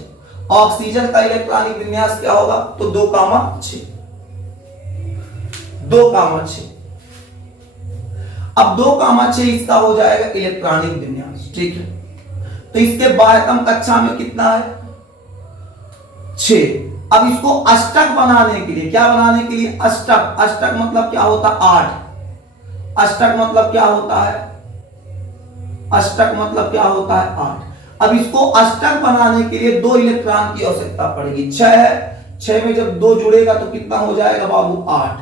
ऑक्सीजन का इलेक्ट्रॉनिक विन्यास क्या होगा, तो 2,6। अब 2,6 इसका हो जाएगा इलेक्ट्रॉनिक विन्यास। ठीक है, तो इसके 12वीं कक्षा में कितना है, 6। अब इसको अष्टक बनाने के लिए, क्या बनाने के लिए, अष्टक। अष्टक मतलब क्या होता है, 8। अष्टक मतलब क्या होता है, अष्टक मतलब क्या होता है, 8। अब इसको अष्टक बनाने के लिए 2 इलेक्ट्रॉन की आवश्यकता पड़ेगी। 6 है, 6 में जब 2 जुड़ेगा तो कितना हो जाएगा बाबू, 8।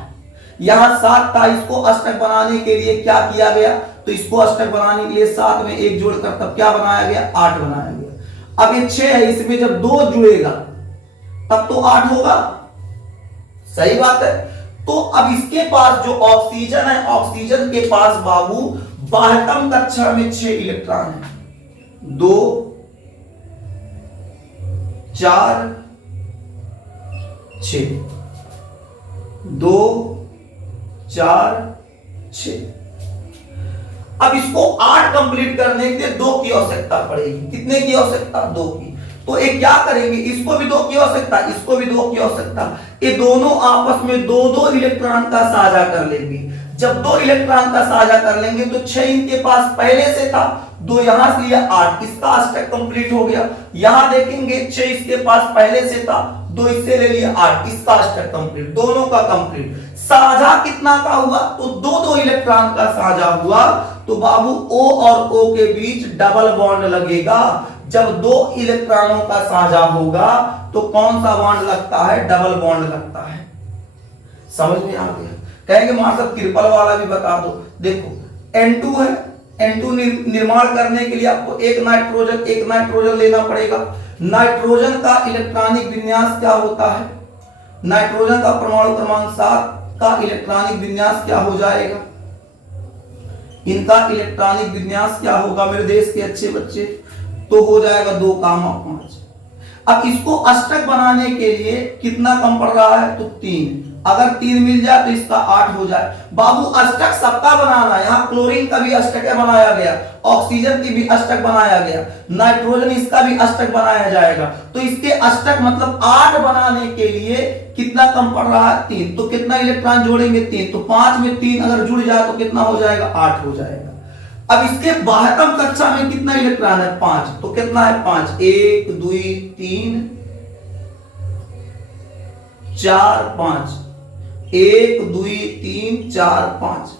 यहां 7 था, इसको अष्टक बनाने के लिए क्या किया गया, तो इसको अष्टक बनाने के लिए 7 में 1 जोड़कर तब क्या बनाया गया, 8 बनाया गया। अब ये 6 है, इसमें जब 2 जुड़ेगा तब तो 8 होगा, सही बात है। तो अब इसके पास जो ऑक्सीजन है, ऑक्सीजन के पास बाबू 12वीं कक्षा में 6 इलेक्ट्रॉन है, 2 4 6, 2 4 6। अब इसको 8 कंप्लीट करने के लिए 2 की आवश्यकता पड़ेगी। कितने की आवश्यकता, 2 की। तो एक क्या करेंगे, इसको भी 2 की आवश्यकता, इसको भी 2 की आवश्यकता, ये दोनों आपस में 2-2 इलेक्ट्रॉन का साझा कर लेंगे। जब 2 इलेक्ट्रॉन का साझा कर लेंगे तो 6 इनके पास पहले से था, 2 यहां से लिया, 8, इसका अष्टक कंप्लीट हो गया। यहां देखेंगे 6 इसके पास पहले से था, 2 इससे ले लिया, 8, इसका अष्टक कंप्लीट, दोनों का कंप्लीट। साझा कितना का हुआ, तो दो दो इलेक्ट्रॉन का साझा हुआ, तो बाबू O और O के बीच डबल बॉन्ड लगेगा। जब दो इलेक्ट्रॉनों का साझा होगा तो कौन सा बॉन्ड लगता है, डबल बॉन्ड लगता है। समझ में आ गया। कहेंगे मां साहब ट्रिपल वाला भी बता दो। देखो N2 है, N2 निर्माण करने के लिए आपको एक नाइट्रोजन लेना पड़ेगा। नाइट्रोजन का इलेक्ट्रॉनिक विन्यास क्या होता है, नाइट्रोजन का परमाणु क्रमांक 7 का इलेक्ट्रॉनिक विन्यास क्या हो जाएगा, इनका इलेक्ट्रॉनिक विन्यास क्या होगा मेरे देश के अच्छे बच्चे, तो हो जाएगा 2,5। अब इसको अष्टक बनाने के लिए कितना कम पड़ रहा है, तो 3। अगर 3 मिल जाए तो इसका 8 हो जाए। बाबू अष्टक सबका बनाना है, यहाँ क्लोरीन का भी अष्टक बनाया गया, ऑक्सीजन की भी अष्टक बनाया गया, नाइट्रोजन इसका भी अष्टक बनाया जाएगा। तो इसके अष्टक मतलब 8 बनाने के लिए कितना कम पड़ रहा है, 3। तो कितना इलेक्ट्रॉन जोड़ेंगे, 3। तो 5 में 3 अगर जुड़ जाए तो कितना हो जाएगा, 8 हो जाएगा। अब इसके बाह्यतम कक्षा में कितना इलेक्ट्रॉन है, 5। तो कितना है 5, 1 2 3 4 5, 1 2 3 4 5।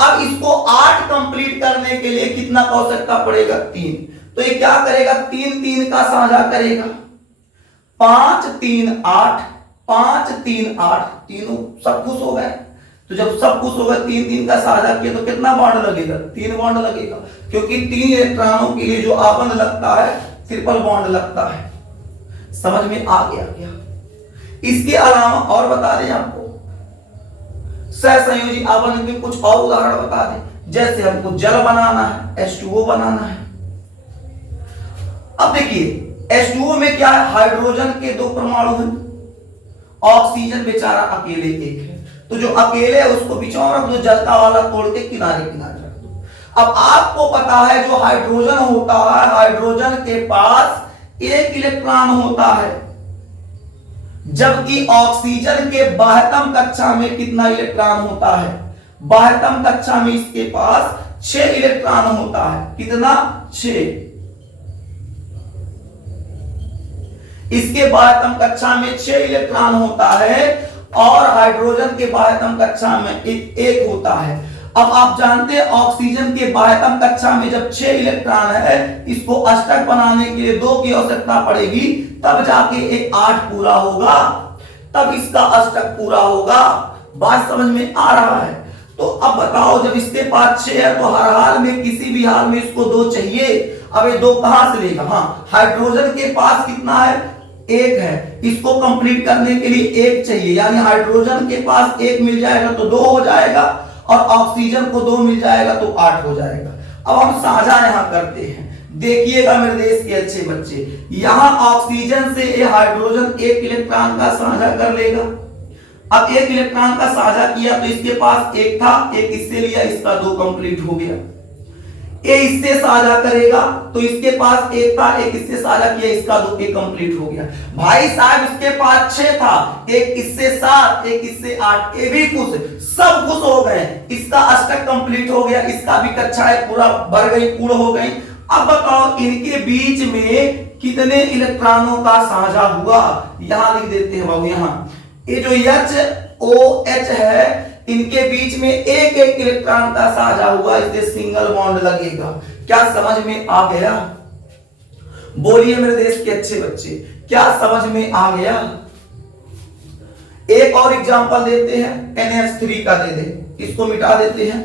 अब इसको 8 कंप्लीट करने के लिए कितना का आवश्यकता पड़ेगा, 3। तो ये क्या करेगा, 3 3 का साझा करेगा, 5 3 8, 5 3 8, तीनों सब खुश हो गए। तो जब सब खुश हो गए, 3 3 का साझा किया तो कितना बॉन्ड लगेगा, 3 बॉन्ड लगेगा, क्योंकि 3 इलेक्ट्रॉनों के लिए जो आबंध लगता है ट्रिपल बॉन्ड लगता है। समझ में आ गया क्या। इसके अलावा और बता दें आपको सहसंयोजी आबंध के कुछ और उदाहरण बता दें। जैसे हमको जल बनाना है, H2O बनाना है। अब देखिए H2O में क्या है, हाइड्रोजन के 2 परमाणु हैं, ऑक्सीजन बेचारा अकेले 1 है। तो जो अकेले है उसको बिछाओ रख दो, जलता वाला तोड़ के किनारे किनारे रख दो। अब आपको पता है जो हाइड्रोजन होता है, हाइड्रोजन के पास 1 इलेक्ट्रॉन होता है, जबकि ऑक्सीजन के बाह्यतम कक्षा में कितना इलेक्ट्रॉन होता है, बाह्यतम कक्षा में इसके पास 6 इलेक्ट्रॉन होता है। कितना, 6। इसके बाह्यतम कक्षा में 6 इलेक्ट्रॉन होता है और हाइड्रोजन के बाह्यतम कक्षा में एक होता है। अब आप जानते हैं ऑक्सीजन के बाह्यतम कक्षा में जब 6 इलेक्ट्रॉन है, इसको अष्टक बनाने के लिए 2 की आवश्यकता पड़ेगी, तब जाके एक 8 पूरा होगा, तब इसका अष्टक पूरा होगा। बात समझ में आ रहा है। तो अब बताओ जब इसके पास 6 है तो हर हाल में किसी भी हाल में इसको 2 चाहिए। अब ये 2 कहां से लेगा, हाँ हाइड्रोजन के पास कितना है, 1 है, इसको कंप्लीट करने के लिए 1 चाहिए, यानी हाइड्रोजन के पास 1 मिल जाएगा तो 2 हो जाएगा और ऑक्सीजन को 2 मिल जाएगा तो 8 हो जाएगा। अब हम साझा यहां करते हैं, देखिएगा मेरे देश के अच्छे बच्चे, यहां ऑक्सीजन से ये हाइड्रोजन 1 इलेक्ट्रॉन का साझा कर लेगा। अब 1 इलेक्ट्रॉन का साझा किया तो इसके पास 1 था, 1 इससे लिया, इसका 2 कंप्लीट हो गया। ये इससे साझा करेगा तो इसके पास 1 था, 1 इससे साझा किया, इसका 2 कंप्लीट हो गया। भाई साहब इसके पास 6 था, 1 इससे 7, 1 इससे 8, ये भी खुश, सब खुश हो गए, इसका अष्टक कंप्लीट हो गया, इसका भी कक्षाएं पूरा भर गई, पूर्ण हो गई। अब बताओ इनके बीच में कितने इलेक्ट्रॉनों का साझा हुआ, यहां लिख देते हैं बाबू। यहां ये जो HOH है, इनके बीच में एक इलेक्ट्रॉन का साझा हुआ, इसलिए सिंगल बॉन्ड लगेगा। क्या समझ में आ गया, बोलिए मेरे देश के अच्छे बच्चे, क्या समझ में आ गया। एक और एग्जांपल देते हैं, NH3 का दे दे, इसको मिटा देते हैं।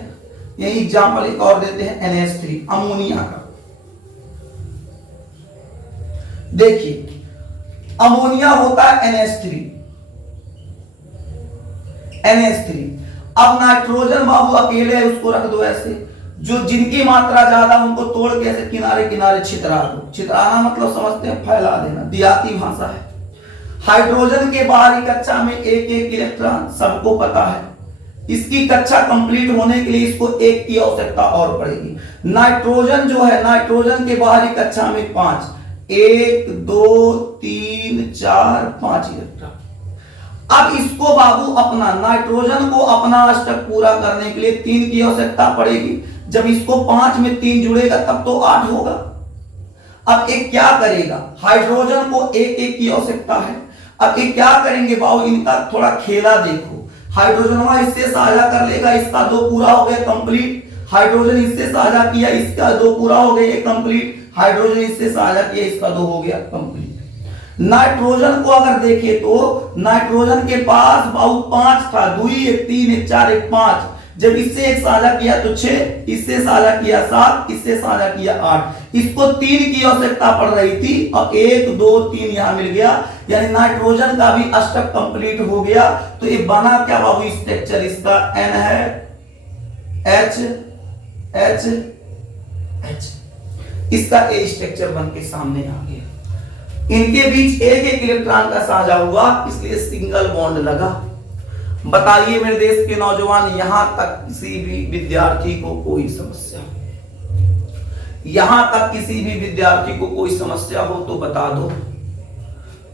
यही एग्जांपल एक और देते हैं NH3 अमोनिया का। देखिए अमोनिया होता है NH3। अब नाइट्रोजन बाबू अकेले है, उसको रख दो ऐसे, जो जिनकी मात्रा ज्यादा उनको तोड़ के ऐसे किनारे किनारे छितरा दो। छितराना मतलब समझते हैं, फैला देना, देहाती भाषा है। हाइड्रोजन के बाहरी कक्षा में 1 इलेक्ट्रॉन, सबको पता है। इसकी कक्षा कंप्लीट होने के लिए इसको 1 की आवश्यकता और पड़ेगी। नाइट्रोजन जो है, नाइट्रोजन के बाहरी कक्षा में 5, 1 2 3 4 5 इलेक्ट्रॉन। अब इसको बाबू अपना नाइट्रोजन को अपना अष्टक पूरा करने के लिए 3 की आवश्यकता पड़ेगी। जब इसको 5 में 3 जुड़ेगा तब तो 8 होगा। अब एक क्या करेगा, हाइड्रोजन को 1 की आवश्यकता है। अब ये क्या करेंगे बाबू, इनका थोड़ा खेला देखो। हाइड्रोजन वहां इससे साझा कर लेगा, इसका 2 पूरा हो गया कंप्लीट। हाइड्रोजन इससे साझा किया, इसका 2 पूरा हो गया, ये कंप्लीट। हाइड्रोजन इससे साझा किया, इसका 2 हो गया कंप्लीट। नाइट्रोजन को अगर देखें तो नाइट्रोजन के पास बहुत 5 था, 2 1 3 1 4 1 5। जब इससे एक साझा किया तो 6, इससे साझा किया 7, इससे साझा किया 8। इसको 3 की आवश्यकता पड़ रही थी और 1 2 3 यहां मिल गया, यानी नाइट्रोजन का भी अष्टक कंप्लीट हो गया। तो ये बना क्या बाबू स्ट्रक्चर, इसका N है, H H H, इसका A स्ट्रक्चर बन के सामने आ गया। इनके बीच एक एक इलेक्ट्रॉन का साझा हुआ, इसलिए सिंगल बॉन्ड लगा। बताइए मेरे देश के नौजवान, यहां तक किसी भी विद्यार्थी को कोई समस्या, यहां तक किसी भी विद्यार्थी को कोई समस्या हो तो बता दो।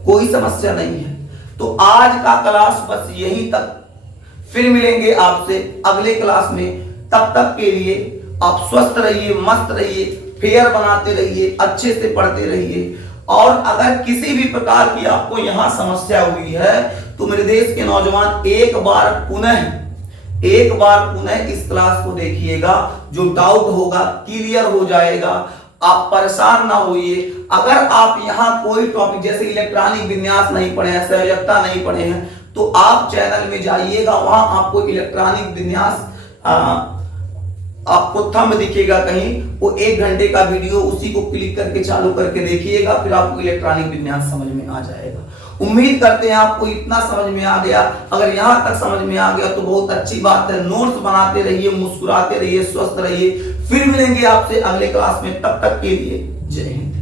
कोई समस्या नहीं है। तो आज का क्लास बस यहीं तक, फिर मिलेंगे आपसे अगले क्लास में। तब तक के लिए आप स्वस्थ रहिए, मस्त रहिए, फेयर बनाते रहिए, अच्छे से पढ़ते रहिए। और अगर किसी भी प्रकार की आपको यहां समस्या हुई है तो मेरे देश के नौजवान एक बार पुनः इस क्लास को देखिएगा, जो डाउट होगा क्लियर हो जाएगा। आप परेशान ना होइए। अगर आप यहां कोई टॉपिक जैसे इलेक्ट्रॉनिक विन्यास नहीं पढ़े हैं, संयोजकता नहीं पढ़े हैं, तो आप चैनल में जाइएगा, वहां आपको इलेक्ट्रॉनिक विन्यास आपको थंब दिखेगा कहीं, वो 1 घंटे का वीडियो, उसी को क्लिक करके चालू करके देखिएगा, फिर आपको इलेक्ट्रॉनिक विन्यास समझ में आ जाएगा। उम्मीद करते हैं आपको इतना समझ में आ गया। अगर यहां तक समझ में आ गया तो बहुत अच्छी बात है। नोट्स बनाते रहिए, मुस्कुराते रहिए, स्वस्थ रहिए। फिर मिलेंगे आपसे अगले क्लास में, तब तक के लिए जय हिंद।